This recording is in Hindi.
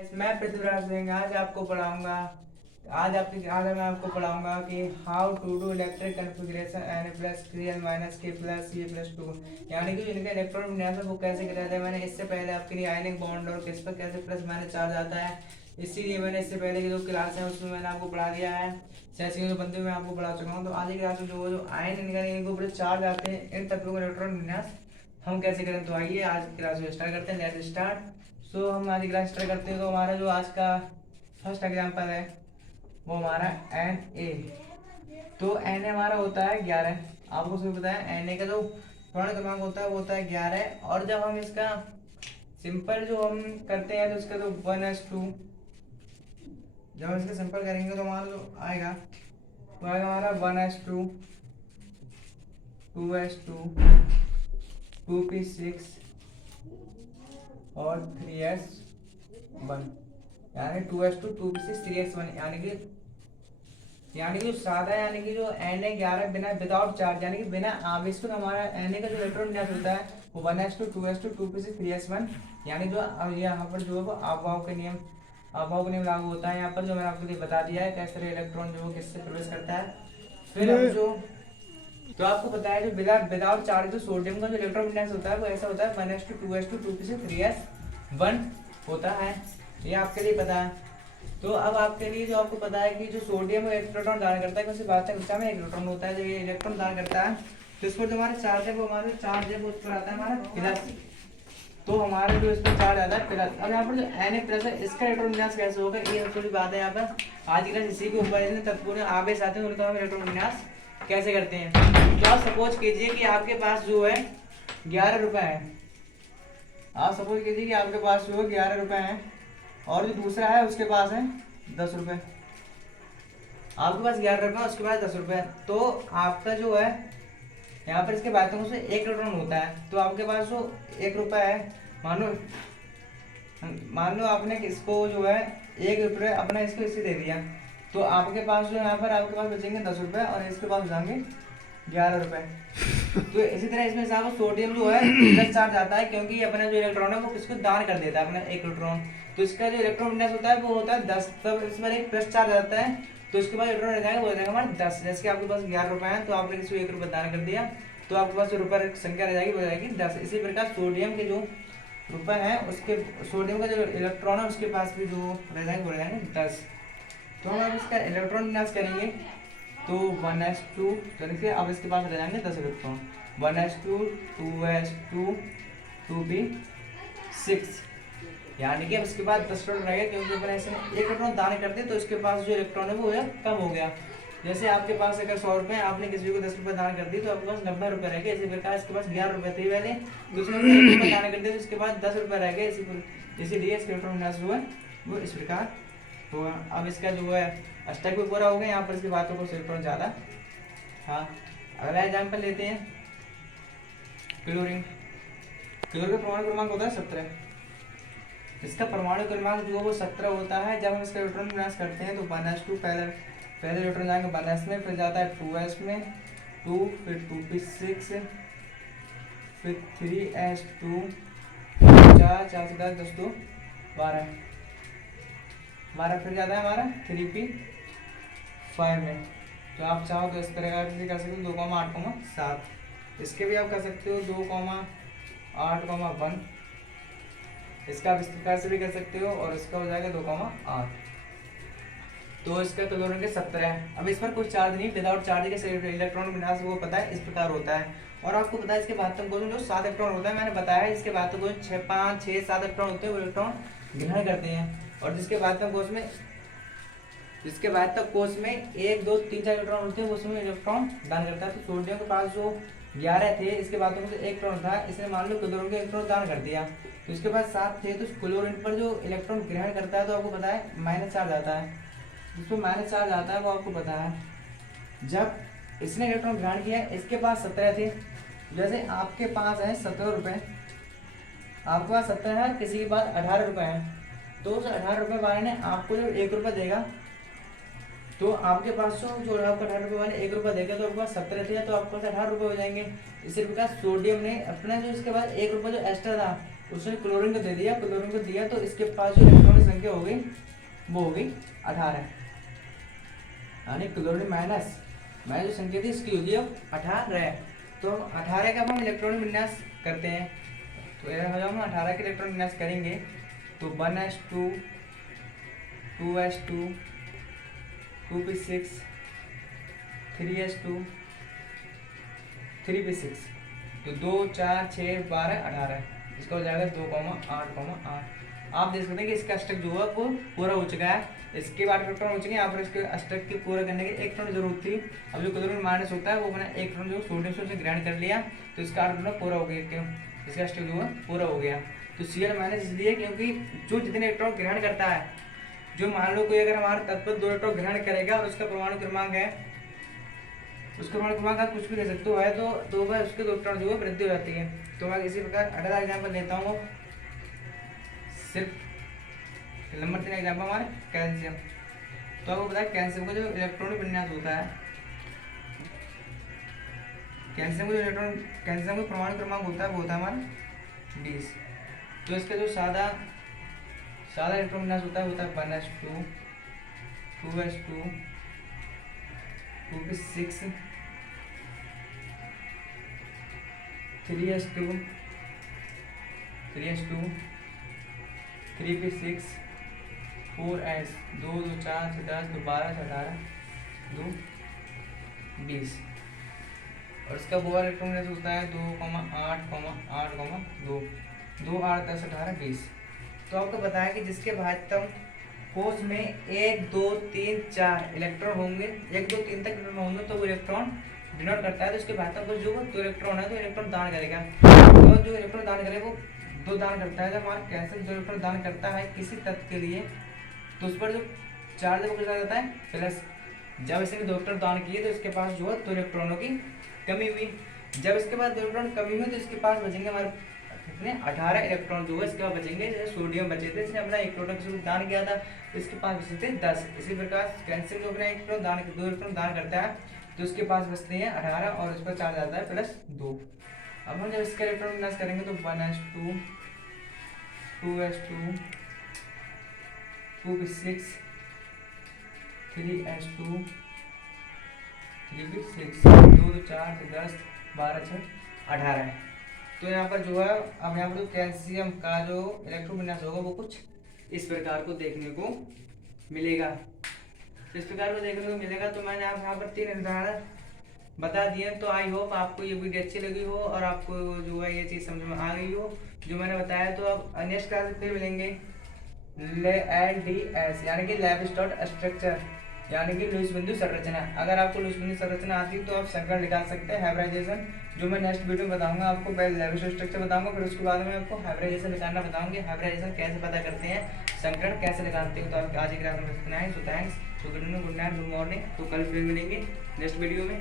मैं पृथ्वीराज सिंह आज मैं आपको पढ़ाऊंगा कि how to do electric configuration n plus three n minus के प्लस ये प्लस टू, यानी कि इनका इलेक्ट्रॉन विन्यास है वो कैसे किया जाता है। मैंने इससे पहले आपके लिए आयनिक बॉन्ड और किस पर कैसे प्लस माइनस चार्ज आता है, इसीलिए मैंने इससे पहले की जो क्लास है उसमें मैंने आपको पढ़ा दिया है। जैसे जो बंदे मैं आपको पढ़ा चुका हूँ, तो आज की क्लास में जो आयन इनके ऊपर चार्ज आते हैं, इन तत्वों का इलेक्ट्रॉन विन्यास हम कैसे करें। तो आइए आज की क्लास को स्टार्ट करते हैं। Let's start. सो हम आज की क्लास स्टार्ट करते हैं। तो हमारा जो आज का फर्स्ट एग्जाम्पल है वो हमारा एन ए। तो एन ए हमारा होता है 11। आपको सभी पता है एन ए का जो पूर्ण क्रमांक होता है वो होता है 11। और जब हम इसका सिंपल जो हम करते हैं तो इसका तो 1s2, जब हम इसका सिंपल करेंगे तो हमारा जो आएगा वो आएगा हमारा 1s2, 2s2, 2p6 और 3s1, यानी 2s2, 2p6, 3s1, यानी कि जो सादा यानी कि जो Na11 बिना विदाउट चार्ज यानी कि बिना आवेश को हमारा Na का जो इलेक्ट्रॉन विन्यास होता है वो 1s2, 2s2, 2p6, 3s1, यानी जो यहाँ पर जो है वो अभाव का नियम लागू होता है। यहाँ पर जो मैंने आपको लिए बता दिया है कैसे इलेक्ट्रॉन जो किससे प्रवेश करता है। फिर हम जो तो आपको पता है जो विदाउट चार्ज जो सोडियम का जो इलेक्ट्रॉन विन्यास होता है वो ऐसा होता है 1s2, 2s2, 2p6, 3s1 होता है। ये आपके लिए पता है। तो अब आपके लिए जो आपको पता है कि जो सोडियम एक इलेक्ट्रॉन दान करता है, क्योंकि वास्तविक कक्षा में एक इलेक्ट्रॉन होता है, जब ये इलेक्ट्रॉन दान करता है तो इस पर जो हमारा चार्ज है वो हमारा चार्ज है वो उस पर आता है हमारा प्लस। तो हमारा जो इस पर चार्ज आता है प्लस। अब यहाँ पर जो Na प्लस है इसका इलेक्ट्रॉन विन्यास कैसे होगा, ये थोड़ी बात है यहाँ पर। आज की क्लास इसी के ऊपर तत्वों में आवेश आते हैं उनका हम इलेक्ट्रॉन विन्यास कैसे करते हैं। तो आप सपोज कीजिए कि आपके पास जो है 11 रुपए है। आप सपोज कीजिए कि आपके पास जो है 11 रुपए है और जो दूसरा है उसके पास है 10 रुपए। आपके पास 11 रुपए उसके पास 10 रुपए। तो आपका जो है यहाँ पर इसके बाद से एक इलेक्ट्रॉन होता है। तो आपके पास जो 1 रुपए है, मान लो आपने इसको जो है 1 रुपये अपना इसको इसे दे दिया, तो आपके पास जो यहाँ पर आपके पास बचेंगे 10 रुपए और इसके पास हो जाएंगे 11 रुपए। तो इसी तरह इसमें साहब सोडियम जो है प्लस चार्ज आता है, क्योंकि अपना जो इलेक्ट्रॉन है वो किसको दान कर देता है, अपना 1 इलेक्ट्रॉन। तो इसका जो इलेक्ट्रॉन विन्यास होता है वो होता है 10। तब इसमें एक प्लस चार्ज आता है तो इसके बाद इलेक्ट्रॉन रह जाएगा वो हो जाएगा हमारा 10। जैसे कि आपके पास 11 रुपए है तो आपने किसी को 1 रुपये दान कर दिया तो आपके पास जो रुपये संख्या रह जाएगी वो जाएगी 10। इसी प्रकार सोडियम के जो रुपए है उसके सोडियम का जो इलेक्ट्रॉन है उसके पास भी जो रह जाएंगे वो रह जाएंगे 10। तो हम अब इसका इलेक्ट्रॉन विन्यास करेंगे तो 1s2 करेंगे। अब इसके पास रह जाएंगे 10 इलेक्ट्रॉन, 1s2, 2s2, 2p6, यानी कि अब इसके बाद 10 इलेक्ट्रॉन रह गए, क्योंकि अपन ऐसे 1 इलेक्ट्रॉन दान करते तो इसके पास जो इलेक्ट्रॉन है वो कम हो गया। जैसे आपके पास अगर 100 रुपए आपने किसी को 10 रुपए दान कर दी तो आपके पास 90 रुपए रह गए। इसी प्रकार इसके पास 11 रुपए थे पहले, दूसरे रुपए दान कर दिए तो इसके बाद 10 रुपए रह गए। इसीलिए इसका इलेक्ट्रॉन विन्यास जो है वो इस प्रकार होगा। अब इसका जो है अष्टक भी पूरा हो गया। यहाँ पर इसकी बातों को इलेक्ट्रॉन ज्यादा। हाँ, अगला एग्जाम्पल लेते हैं क्लोरीन। क्लोरीन का परमाणु क्रमांक होता है 17। इसका परमाणु क्रमांक जो है वो 17 होता है। जब हम इसका इलेक्ट्रॉन विन्यास करते हैं तो 1s2 पहले इलेक्ट्रॉन जाएंगे 1s में, फिर जाता है 2s में 2, फिर 2p6, फिर 3s2, 4 से 10 2 12, फिर जाता है हमारा 3p5 में। तो आप चाहो तो इस तरह से कर सकते हो 2,8,7। इसके भी आप कर सकते हो 2,8,1। इसका आप इस प्रकार से भी कर सकते हो और इसका हो जाएगा 2,8। तो इसका क्लोरीन के 17 है। अब इस पर कुछ चार्ज नहीं, विदाउट चार्ज के इलेक्ट्रॉन विन्यास वो पता है इस प्रकार होता है। और आपको पता है इसके बाद जो 7 इलेक्ट्रॉन होता है, मैंने बताया है इसके बाद 5, 6, 7 इलेक्ट्रॉन होते हैं, वो इलेक्ट्रॉन ग्रहण करते हैं। और जिसके बाद कोष में 1, 2, 3, 4 इलेक्ट्रॉन होते हैं वो उसमें इलेक्ट्रॉन दान करता है। तो सोडियम के पास जो 11 थे इसके बाद में 1 इलेक्ट्रॉन था, इसने मान लो क्लोरीन के इलेक्ट्रॉन दान कर दिया तो इसके पास 7 थे। तो क्लोरीन पर जो इलेक्ट्रॉन ग्रहण करता है तो आपको पता है माइनस चार्ज आता है। जिसमें माइनस चार्ज आता है वो आपको पता है। जब इसने इलेक्ट्रॉन ग्रहण किया इसके पास 17 थे। जैसे आपके पास है 17 रुपए, आपके पास 17 है, किसी के पास 18 रुपए है, तो उस 18 रुपए वाले ने आपको जो 1 रुपये देगा तो आपके पास जो आपको 18 रुपये वाले 1 रुपये देगा तो आपके पास 17 थे तो आपके पास 18 रुपये हो जाएंगे। इसी प्रकार सोडियम ने अपना जो इसके बाद 1 रुपये जो एक्स्ट्रा था उसने क्लोरीन को दे दिया, क्लोरीन को दिया तो इसके पास जो इलेक्ट्रॉन की संख्या हो गई वो हो गई 18, यानी क्लोरीन माइनस जो संख्या थी इसकी होगी अब 18। तो 18 का हम इलेक्ट्रॉन विन्यास करते हैं, तो जब हम 18 के इलेक्ट्रॉन विन्यास करेंगे तो 1s2 2s2 2p6 3s2 3p6, तो 2 4 6 12 18, इसका हो जाएगा 2,8,8। आप देख सकते हैं कि इसका अष्टक जो है वो पूरा हो चुका है, इसके बाद इलेक्ट्रॉन हो चुके हैं। यहाँ पर इसके अष्टक के पूरा करने के 1 इलेक्ट्रॉन जरूरत थी। अब जो क्लोरीन माइनस होता है वो मैंने 1 इलेक्ट्रॉन जो सोडियम से ग्रहण कर लिया, तो इसका इलेक्ट्रॉन पूरा हो गया, क्यों इसका अष्टक जो है पूरा हो गया। तो Cl माइनस इसलिए क्योंकि जो जितने इलेक्ट्रॉन ग्रहण करता है, जो मान लो कोई अगर हमारे तत्व 2 इलेक्ट्रॉन ग्रहण करेगा और उसका परमाणु क्रमांक है, उसका परमाणु क्रमांक आप कुछ भी ले सकते हो है, तो वह उसके 2 इलेक्ट्रॉन जो है वृद्धि हो जाती है। तो मैं इसी प्रकार अगला एग्जाम्पल लेता हूँ, सिर्फ नंबर 3 एग्जाम्पल हमारे कैल्शियम। तो आपको पता है कैल्शियम का जो इलेक्ट्रॉनिक विन्यास होता है, कैल्शियम का परमाणु क्रमांक होता है वो होता है हमारा 20। तो इसका जो सादा इलेक्ट्रॉन विन्यास होता है वो होता है 1s2 2s2 2p6 3s2 3p6 4s 2 2 4 6 10 2 12 6 18 2 20, और इसका बोर इलेक्ट्रॉन विन्यास होता है 2,8,8,2 2 8 10 18 20। तो आपको बताया कि जिसके भाज्यतम कोष में 1 2 3 4 इलेक्ट्रॉन होंगे, 1 2 3 तक इलेक्ट्रॉन होंगे, तो वो इलेक्ट्रॉन डिनोट करता है। तो इसके भाज्यतम कोष जो 2 इलेक्ट्रॉन है तो इलेक्ट्रॉन दान करेगा, तो जो इलेक्ट्रॉन दान करे वो 2 दान करता है। जब हमारा कैल्शियम जो इलेक्ट्रॉन दान करता है किसी तत्व के लिए, तो उस पर जो चार्ज है वो कितना जाता है प्लस। जब इसने 2 इलेक्ट्रॉन दान किए तो इसके पास जो है 2 इलेक्ट्रॉनों की कमी हुई। जब इसके पास 2 इलेक्ट्रॉन कमी हुई तो इसके पास बचेंगे हमारे कितने 18 इलेक्ट्रॉन जो है इसके बाद बचेंगे। जैसे सोडियम बचे थे, इसने अपना 1 इलेक्ट्रॉन किसी को दान किया था, तो इसके पास बचे थे 10। इसी प्रकार कैल्शियम जो अपना 1 इलेक्ट्रॉन दान 2 इलेक्ट्रॉन दान करता है तो उसके पास बचते हैं 18 और इस पर चार्ज आता है +2। अब हम जब इसका इलेक्ट्रॉन विन्यास करेंगे तो 1s2 2s2 2p6 3s2 3p6 2 2 4 10 12 6 18 है। तो यहाँ पर जो है अब यहाँ पर जो कैल्शियम का जो इलेक्ट्रॉन विन्यास होगा वो कुछ इस प्रकार को देखने को मिलेगा। इस प्रकार को देखने को मिलेगा। तो मैंने आप यहाँ पर 3 उदाहरण बता दिए। तो आई होप आपको ये वीडियो अच्छी लगी हो और आपको जो है ये चीज़ समझ में आ गई हो जो मैंने बताया। तो अब नेक्स्ट क्लास में फिर मिलेंगे LDS यानी कि लैब-स्टोर्ड स्ट्रक्चर यानी कि लुईस बिंदु संरचना। अगर आपको लुईस बिंदु संरचना आती है तो आप संकरण निकाल सकते हैं हाइब्रिडाइजेशन, जो मैं नेक्स्ट वीडियो में बताऊंगा। आपको पहले लैब-स्टोर्ड स्ट्रक्चर बताऊंगा, फिर उसके बाद में आपको हाइब्रिडाइजेशन निकालना बताऊंगी। हाइब्रिडाइजेशन कैसे पता करते हैं, संकरण कैसे निकालते हैं। तो आप आज की क्लास में इतना ही। So thanks, good night, good morning. तो कल फिर मिलेंगे नेक्स्ट वीडियो में।